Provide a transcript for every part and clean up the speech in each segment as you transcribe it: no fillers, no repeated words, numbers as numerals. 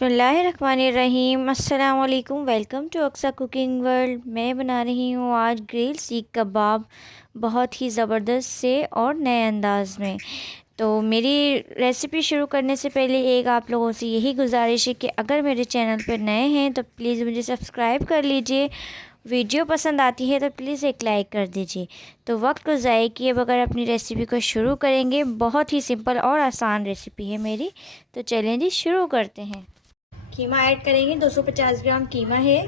बिस्मिल्लाहिर्रहमानिर्रहीम। अस्सलाम वालेकुम। Welcome to Aqsa cooking world. मैं बना रही हूँ आज ग्रिल सीख कबाब, बहुत ही ज़बरदस्त से और नए अंदाज में। तो मेरी रेसिपी शुरू करने से पहले एक आप लोगों से यही गुजारिश है कि अगर मेरे चैनल पर नए हैं तो प्लीज़ मुझे सब्सक्राइब कर लीजिए। वीडियो पसंद आती है तो प्लीज़ एक लाइक कर दीजिए। तो वक्त को ज़ाय किए बगैर अपनी रेसिपी को शुरू करेंगे। बहुत ही सिंपल और आसान रेसिपी है मेरी। तो चलें जी, शुरू करते हैं। कीमा ऐड करेंगे। 250 ग्राम कीमा है,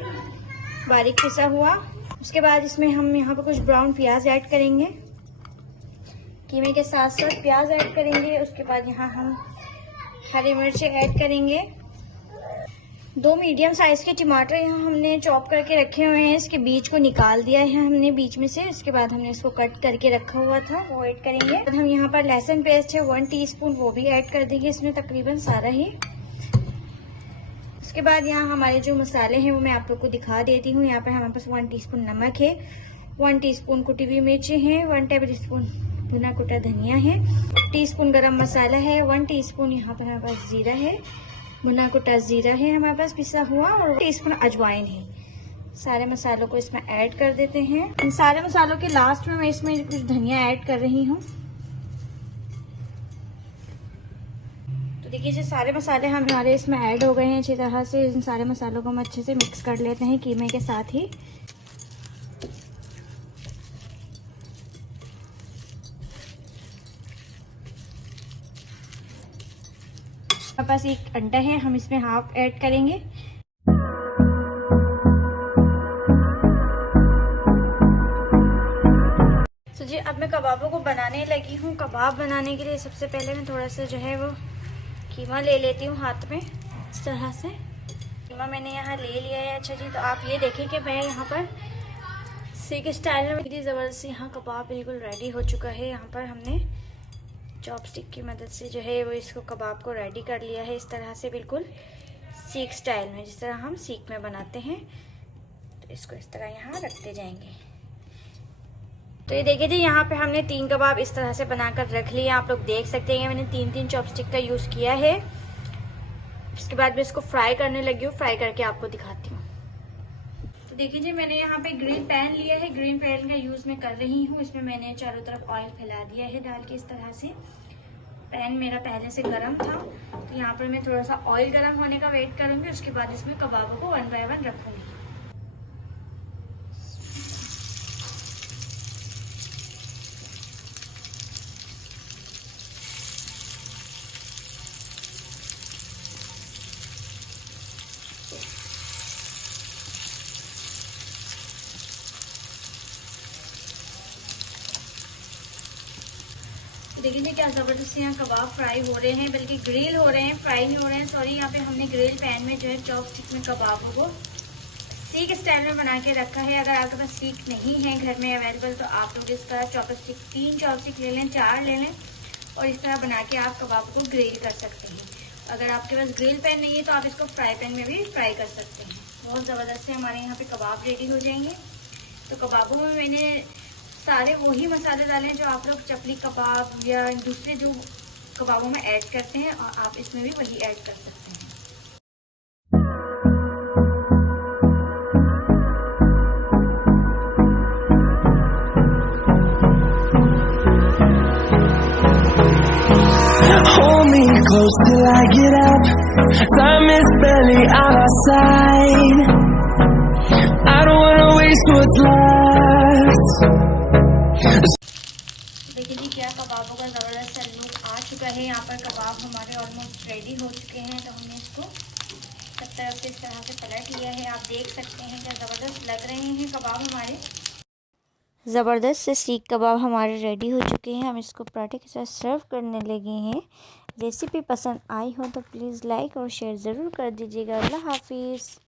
बारीक पिसा हुआ। उसके बाद इसमें हम यहाँ पर कुछ ब्राउन प्याज ऐड करेंगे। कीमे के साथ साथ प्याज ऐड करेंगे। उसके बाद यहाँ हम हरी मिर्चें ऐड करेंगे। 2 मीडियम साइज के टमाटर यहाँ हमने चॉप करके रखे हुए हैं। इसके बीज को निकाल दिया है हमने बीच में से। उसके बाद हमने इसको कट करके रखा हुआ था, वो ऐड करेंगे। हम यहाँ पर लहसुन पेस्ट है 1 टीस्पून, वो भी ऐड कर देंगे इसमें, तकरीबन सारा ही। उसके बाद यहाँ हमारे जो मसाले हैं वो मैं आप लोग को दिखा देती हूँ। यहाँ पर हमारे पास 1 टीस्पून नमक है, 1 टीस्पून कुटी हुई मिर्ची है, 1 टेबल स्पून भुना कुटा धनिया है, टीस्पून गरम मसाला है, 1 टीस्पून यहाँ पर हमारे पास जीरा है, भुना कुटा जीरा है हमारे पास पिसा हुआ, और टीस्पून अजवाइन है। सारे मसालों को इसमें ऐड कर देते हैं। इन सारे मसालों के लास्ट में मैं इसमें कुछ धनिया ऐड कर रही हूँ। तो देखिए जी, सारे मसाले हमारे इसमें ऐड हो गए हैं अच्छी तरह से। इन सारे मसालों को हम अच्छे से मिक्स कर लेते हैं कीमे के साथ ही। हमारे पास एक अंडा है, हम इसमें हाफ ऐड करेंगे। तो जी अब मैं कबाबों को बनाने लगी हूँ। कबाब बनाने के लिए सबसे पहले मैं थोड़ा सा जो है वो कीमा ले लेती हूँ हाथ में, इस तरह से। कीमा मैंने यहाँ ले लिया है। अच्छा जी, तो आप ये देखें कि मैं यहाँ पर सीख स्टाइल में मेरी ज़बरदस्ती यहाँ कबाब बिल्कुल रेडी हो चुका है। यहाँ पर हमने चॉपस्टिक की मदद से जो है वो इसको कबाब को रेडी कर लिया है, इस तरह से बिल्कुल सीख स्टाइल में, जिस तरह हम सीख में बनाते हैं। तो इसको इस तरह यहाँ रखते जाएंगे। तो ये देखिए जी, यहाँ पे हमने 3 कबाब इस तरह से बनाकर रख लिए। आप लोग देख सकते हैं मैंने 3-3 चॉपस्टिक का यूज़ किया है। उसके बाद मैं इसको फ्राई करने लगी हूँ। फ्राई करके आपको दिखाती हूँ। तो देखिए जी, मैंने यहाँ पे ग्रिल पैन लिया है। ग्रिल पैन का यूज़ मैं कर रही हूँ। इसमें मैंने चारों तरफ ऑयल फैला दिया है डाल के, इस तरह से। पैन मेरा पहले से गर्म था, तो यहाँ पर मैं थोड़ा सा ऑयल गर्म होने का वेट करूँगी। उसके बाद इसमें कबाबों को 1 बाय 1 रखूँगी। देखिए क्या ज़बरदस्त यहाँ कबाब फ्राई हो रहे हैं, बल्कि ग्रिल हो रहे हैं, फ्राई नहीं हो रहे हैं, सॉरी। यहाँ पे हमने ग्रिल पैन में जो है चॉपस्टिक में कबाबों को सीख स्टाइल में बना के रखा है। अगर आपके पास सीख नहीं है घर में अवेलेबल, तो आप लोग इस तरह चॉपस्टिक 3 चॉपस्टिक ले लें, 4 ले लें, और इस तरह बना के आप कबाब को ग्रिल कर सकते हैं। अगर आपके पास ग्रिल पैन नहीं है तो आप इसको फ्राई पैन में भी फ्राई कर सकते हैं। बहुत ज़बरदस्त है हमारे यहाँ पे कबाब रेडी हो जाएंगे। तो कबाबों में मैंने सारे वही मसाले डाले हैं जो आप लोग चपली कबाब या दूसरे जो कबाबों में ऐड करते हैं, और आप इसमें भी वही ऐड कर सकते हैं। Hold me close till I get up. Time is barely on our side. I don't wanna waste what's left. देखिए जी, क्या कबाबों का ज़बरदस्त सा लुक आ चुका है। यहाँ पर कबाब हमारे ऑलमोस्ट रेडी हो चुके हैं। तो हमने इसको सब तरफ से इस तरह से पलट लिया है। आप देख सकते हैं क्या ज़बरदस्त लग रहे हैं कबाब हमारे। ज़बरदस्त से सीख कबाब हमारे रेडी हो चुके हैं। हम इसको पराठे के साथ सर्व करने लगे हैं। रेसिपी पसंद आई हो तो प्लीज़ लाइक और शेयर ज़रूर कर दीजिएगा। अल्लाह हाफिज़।